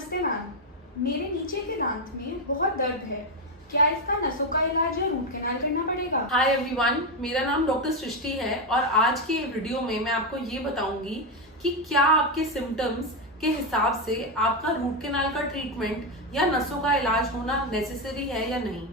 नमस्ते मैम, मेरे नीचे के दांत में बहुत दर्द है। क्या इसका नसों का इलाज या रूट कैनाल करना पड़ेगा? हाय एवरीवन, मेरा नाम डॉक्टर सृष्टि है और आज के वीडियो में मैं आपको ये बताऊंगी कि क्या आपके सिम्टम्स के हिसाब से आपका रूट कैनाल का ट्रीटमेंट या नसों का इलाज होना नेसेसरी है या नहीं।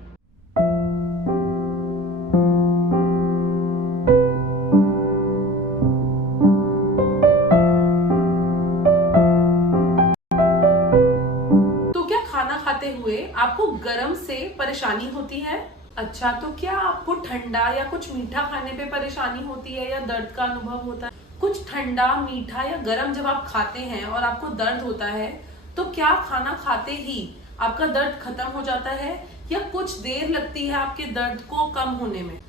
तो क्या खाना खाते हुए आपको गर्म से परेशानी होती है? अच्छा, तो क्या आपको ठंडा या कुछ मीठा खाने पे परेशानी होती है या दर्द का अनुभव होता है? कुछ ठंडा, मीठा या गर्म जब आप खाते हैं और आपको दर्द होता है, तो क्या खाना खाते ही आपका दर्द खत्म हो जाता है या कुछ देर लगती है आपके दर्द को कम होने में?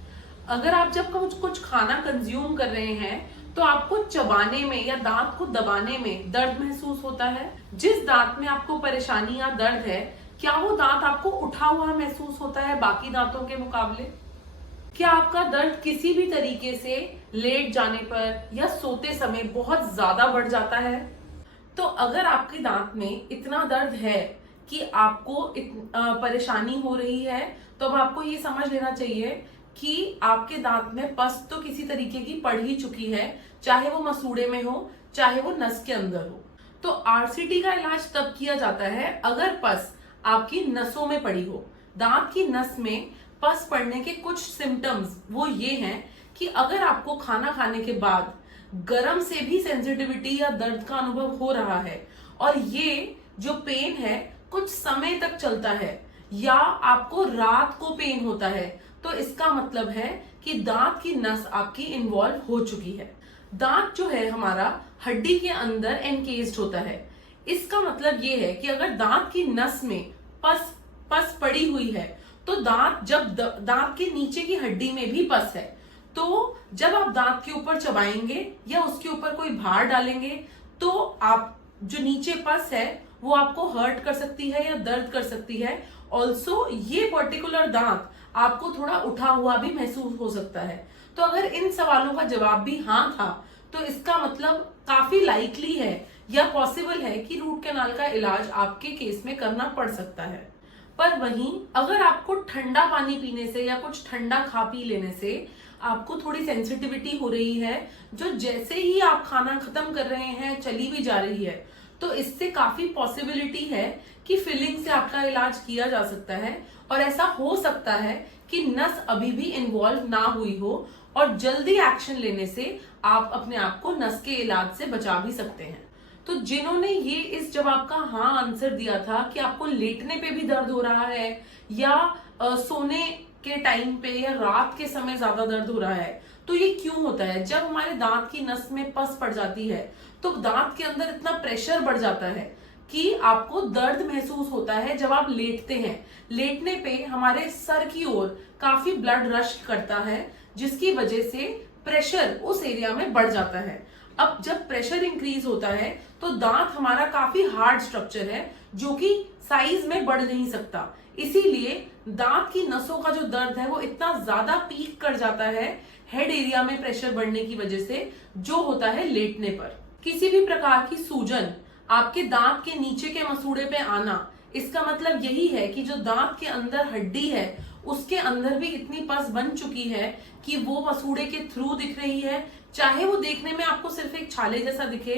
अगर आप जब कुछ खाना कंज्यूम कर रहे हैं तो आपको चबाने में या दांत को दबाने में दर्द महसूस होता है। जिस दांत में आपको परेशानी या दर्द है, क्या वो दांत आपको उठा हुआ महसूस होता है बाकी दांतों के मुकाबले? क्या आपका दर्द किसी भी तरीके से लेट जाने पर या सोते समय बहुत ज्यादा बढ़ जाता है? तो अगर आपके दांत में इतना दर्द है कि आपको परेशानी हो रही है, तो अब आपको ये समझ लेना चाहिए कि आपके दांत में पस तो किसी तरीके की पड़ ही चुकी है, चाहे वो मसूड़े में हो, चाहे वो नस के अंदर हो। तो आरसीटी का इलाज तब किया जाता है अगर पस आपकी नसों में पड़ी हो। दांत की नस में पस पड़ने के कुछ सिम्टम्स वो ये हैं कि अगर आपको खाना खाने के बाद गरम से भी सेंसिटिविटी या दर्द का अनुभव हो रहा है और ये जो पेन है कुछ समय तक चलता है, या आपको रात को पेन होता है, तो इसका मतलब है कि दांत की नस आपकी इन्वॉल्व हो चुकी है। दांत जो है हमारा हड्डी के अंदर एनकेस्ड होता है। इसका मतलब ये है कि अगर दांत की नस में पस पड़ी हुई है, तो दांत के नीचे की हड्डी में भी पस है, तो जब आप दांत के ऊपर चबाएंगे या उसके ऊपर कोई भार डालेंगे, तो आप जो नीचे पस है वो आपको हर्ट कर सकती है या दर्द कर सकती है। ऑल्सो ये पर्टिकुलर दांत आपको थोड़ा उठा हुआ भी महसूस हो सकता है। तो अगर इन सवालों का जवाब भी हाँ था, तो इसका मतलब काफी लाइकली है या पॉसिबल है कि रूट कैनाल का इलाज आपके केस में करना पड़ सकता है। पर वहीं अगर आपको ठंडा पानी पीने से या कुछ ठंडा खा पी लेने से आपको थोड़ी सेंसिटिविटी हो रही है, जो जैसे ही आप खाना खत्म कर रहे हैं चली भी जा रही है, तो इससे काफी पॉसिबिलिटी है कि फिलिंग से आपका इलाज किया जा सकता है। और ऐसा हो सकता है कि नस अभी भी इन्वॉल्व ना हुई हो और जल्दी एक्शन लेने से आप अपने आप को नस के इलाज से बचा भी सकते हैं। तो जिन्होंने ये इस जवाब का हाँ आंसर दिया था कि आपको लेटने पे भी दर्द हो रहा है या सोने के टाइम पे या रात के समय ज्यादा दर्द हो रहा है, तो ये क्यों होता है? जब हमारे दांत की नस में पस पड़ जाती है तो दांत के अंदर इतना प्रेशर बढ़ जाता है कि आपको दर्द महसूस होता है जब आप लेटते हैं। लेटने पे हमारे सर की ओर काफी ब्लड रश करता है, जिसकी वजह से प्रेशर उस एरिया में बढ़ जाता है। अब जब प्रेशर इंक्रीज होता है तो दांत हमारा काफी हार्ड स्ट्रक्चर है जो कि साइज में बढ़ नहीं सकता, इसीलिए दांत की नसों का जो दर्द है वो इतना ज्यादा पीक कर जाता है हेड एरिया में प्रेशर बढ़ने की वजह से, जो होता है लेटने पर। किसी भी प्रकार की सूजन आपके दांत के नीचे के मसूड़े पे आना, इसका मतलब यही है कि जो दांत के अंदर हड्डी है उसके अंदर भी इतनी पस बन चुकी है कि वो मसूड़े के थ्रू दिख रही है। चाहे वो देखने में आपको सिर्फ एक छाले जैसा दिखे,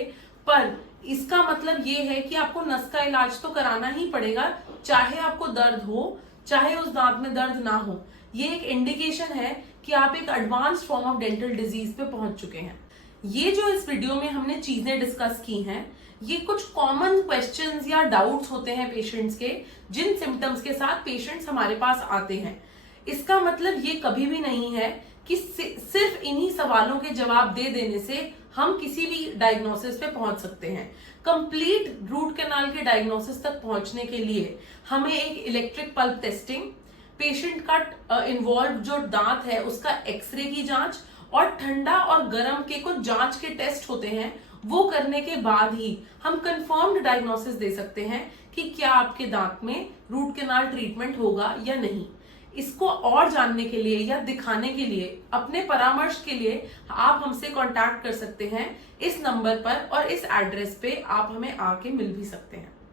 पर इसका मतलब ये है कि आपको नस का इलाज तो कराना ही पड़ेगा, चाहे आपको दर्द हो चाहे उस दांत में दर्द ना हो। ये एक इंडिकेशन है कि आप एक advanced form of dental disease पे पहुंच चुके हैं। ये जो इस वीडियो में हमने चीजें डिस्कस की हैं, ये कुछ कॉमन क्वेश्चंस या डाउट्स होते हैं पेशेंट्स के, जिन सिम्टम्स के साथ पेशेंट्स हमारे पास आते हैं। इसका मतलब ये कभी भी नहीं है कि सिर्फ इन्हीं सवालों के जवाब दे देने से हम किसी भी डायग्नोसिस पे पहुंच सकते हैं। कंप्लीट रूट कैनाल के डायग्नोसिस तक पहुंचने के लिए हमें एक इलेक्ट्रिक पल्प टेस्टिंग, पेशेंट का इन्वॉल्व जो दांत है उसका एक्सरे की जांच और ठंडा और गर्म के कुछ जांच के टेस्ट होते हैं, वो करने के बाद ही हम कंफर्म्ड डायग्नोसिस दे सकते हैं कि क्या आपके दांत में रूट कैनाल ट्रीटमेंट होगा या नहीं। इसको और जानने के लिए या दिखाने के लिए, अपने परामर्श के लिए आप हमसे कांटेक्ट कर सकते हैं इस नंबर पर, और इस एड्रेस पे आप हमें आके मिल भी सकते हैं।